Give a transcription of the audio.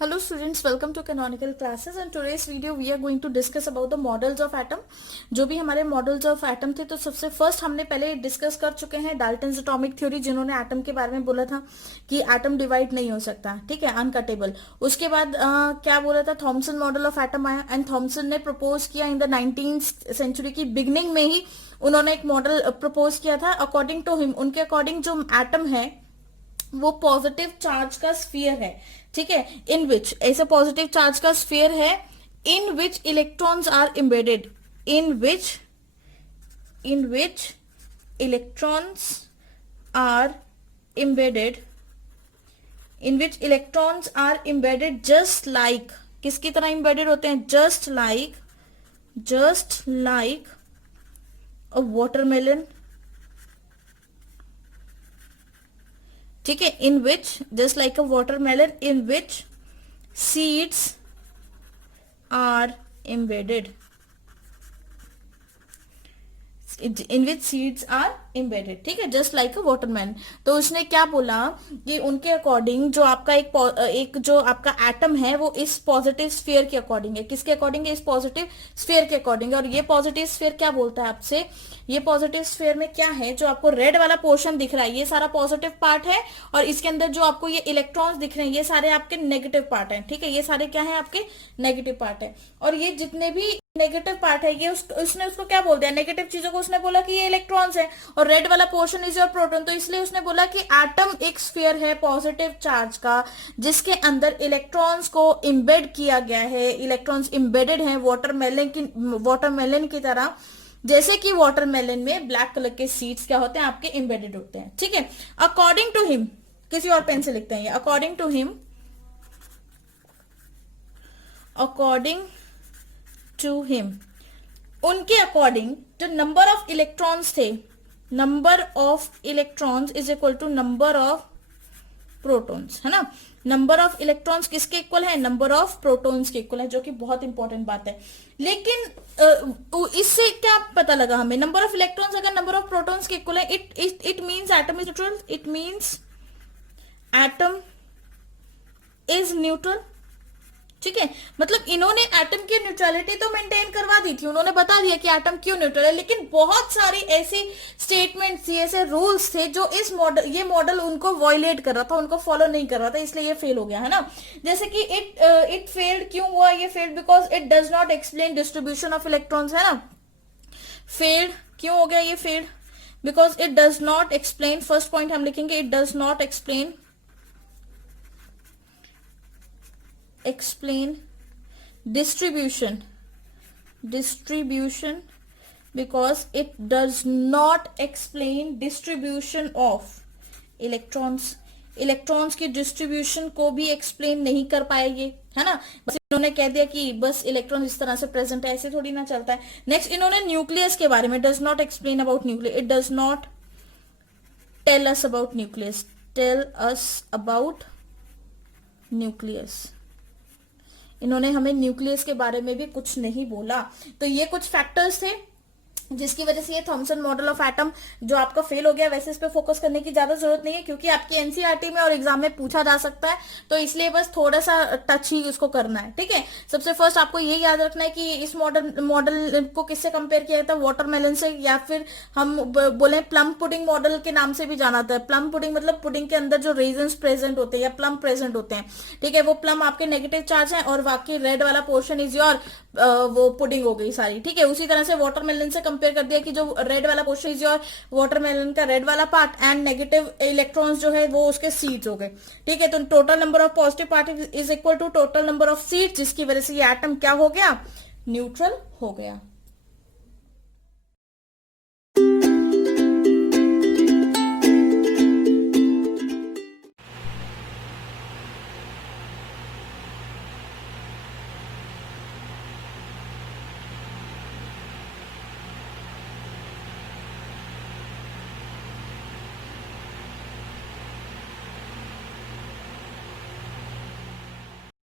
Hello students, welcome to Canonical Classes and today's video we are going to discuss about the models of atom. जो भी हमारे models of atom थे तो सबसे first हमने पहले डिस्कस कर चुके हैं डाल्टन्स एटॉमिक थ्योरी, जिन्होंने एटम के बारे में बोला था कि एटम डिवाइड नहीं हो सकता, ठीक है, अनकटेबल। उसके बाद क्या बोला था, थॉमसन मॉडल ऑफ एटम आया एंड थॉमसन ने प्रपोज किया इन द 19th सेंचुरी की बिगनिंग में ही उन्होंने एक मॉडल प्रपोज किया था। अकॉर्डिंग टू हिम, उनके अकॉर्डिंग जो एटम है वो पॉजिटिव चार्ज का स्फीयर है, ठीक है, इन विच ऐसे पॉजिटिव चार्ज का स्फीयर है in which electrons are embedded, in which electrons are embedded, in which electrons are embedded just like, किसकी तरह एम्बेडेड होते हैं, जस्ट लाइक अ वाटरमेलन, ठीक है, in which just like a watermelon in which seeds are embedded, in which seeds are embedded, ठीक है, just like a watermelon. तो उसने क्या बोला कि उनके अकॉर्डिंग जो आपका एक जो आपका एटम है वो इस पॉजिटिव स्फीयर के अकॉर्डिंग है, किसके अकॉर्डिंग है, इस पॉजिटिव स्फीयर के अकॉर्डिंग है। और ये पॉजिटिव स्फीयर क्या बोलता है आपसे, ये पॉजिटिव स्फीयर में क्या है, जो आपको रेड वाला पोर्शन दिख रहा है ये सारा पॉजिटिव पार्ट है और इसके अंदर जो आपको ये इलेक्ट्रॉन्स दिख रहे हैं ये सारे आपके नेगेटिव पार्ट हैं, ठीक है, ये सारे क्या है आपके नेगेटिव पार्ट है। और ये जितने भी नेगेटिव पार्ट है ये उसने उसको क्या बोल दिया, नेगेटिव चीजों को उसने बोला कि ये इलेक्ट्रॉन्स है और रेड वाला पोर्शन इज योर प्रोटॉन। तो इसलिए उसने बोला कि एटम एक स्फीयर है पॉजिटिव चार्ज का जिसके अंदर इलेक्ट्रॉन्स को इम्बेड किया गया है, इलेक्ट्रॉन्स इम्बेडेड हैं वाटरमेलन की तरह, जैसे कि वाटरमेलन में ब्लैक कलर के सीड्स क्या होते हैं आपके इम्बेडेड होते हैं, ठीक है। अकॉर्डिंग टू हिम, किसी और पेन से लिखते हैं ये, अकॉर्डिंग टू हिम, उनके अकॉर्डिंग जो नंबर ऑफ इलेक्ट्रॉन्स थे, number of electrons is equal to number of protons, है ना। नंबर ऑफ इलेक्ट्रॉन्स किसके इक्वल है, नंबर ऑफ प्रोटॉन्स के इक्वल है, जो कि बहुत इंपॉर्टेंट बात है। लेकिन इससे क्या पता लगा हमें, नंबर ऑफ इलेक्ट्रॉन्स अगर नंबर ऑफ प्रोटॉन्स के इक्वल है, it means atom is neutral, it means atom is neutral, ठीक है। मतलब इन्होंने एटम की न्यूट्रलिटी तो मेंटेन करवा दी थी, उन्होंने बता दिया कि एटम क्यों न्यूट्रल है, लेकिन बहुत सारी ऐसी स्टेटमेंट्स, ऐसे रूल्स थे जो ये मॉडल उनको वॉयलेट कर रहा था, उनको फॉलो नहीं कर रहा था, इसलिए ये फेल हो गया, है ना। जैसे कि इट फेल्ड, क्यों हुआ ये failed, because it does not explain distribution of electrons, है ना। फेल्ड क्यों हो गया ये failed, because it does not explain, first point हम लिखेंगे, it does not explain distribution, because it does not explain distribution of electrons की distribution को भी एक्सप्लेन नहीं कर पाएंगे, है ना। बस इन्होंने कह दिया कि बस इलेक्ट्रॉन इस तरह से प्रेजेंट है, ऐसे थोड़ी ना चलता है। नेक्स्ट इन्होंने न्यूक्लियस के बारे में, does not explain about nucleus, it does not tell us about nucleus, tell us about nucleus, इन्होंने हमें न्यूक्लियस के बारे में भी कुछ नहीं बोला। तो ये कुछ फैक्टर्स थे जिसकी वजह से ये थॉमसन मॉडल ऑफ एटम जो आपका फेल हो गया। वैसे इस पे फोकस करने की ज्यादा जरूरत नहीं है क्योंकि आपकी एनसीईआरटी में और एग्जाम में पूछा जा सकता है, तो इसलिए बस थोड़ा सा टच ही उसको करना है, ठीक है। सबसे फर्स्ट आपको ये याद रखना है कि इस मॉडल को किससे कंपेयर किया जाता है, वाटरमेलन से, या फिर हम बोले प्लम पुडिंग मॉडल के नाम से भी जाना जाता है। प्लम पुडिंग मतलब पुडिंग के अंदर जो रेजन्स प्रेजेंट होते हैं या प्लम प्रेजेंट होते हैं, ठीक है, वो प्लम आपके नेगेटिव चार्ज है और बाकी रेड वाला पोर्शन इज योर वो पुडिंग हो गई सारी, ठीक है। उसी तरह से वाटरमेलन से कंपेयर कर दिया कि जो रेड वाला पोर्शन इज योर वाटरमेलन का रेड वाला पार्ट एंड नेगेटिव इलेक्ट्रॉन्स जो है वो उसके सीड्स हो गए, ठीक है। तो total number of positive part is equal to total number of seeds, जिसकी वजह से ये एटम क्या हो गया, न्यूट्रल हो गया।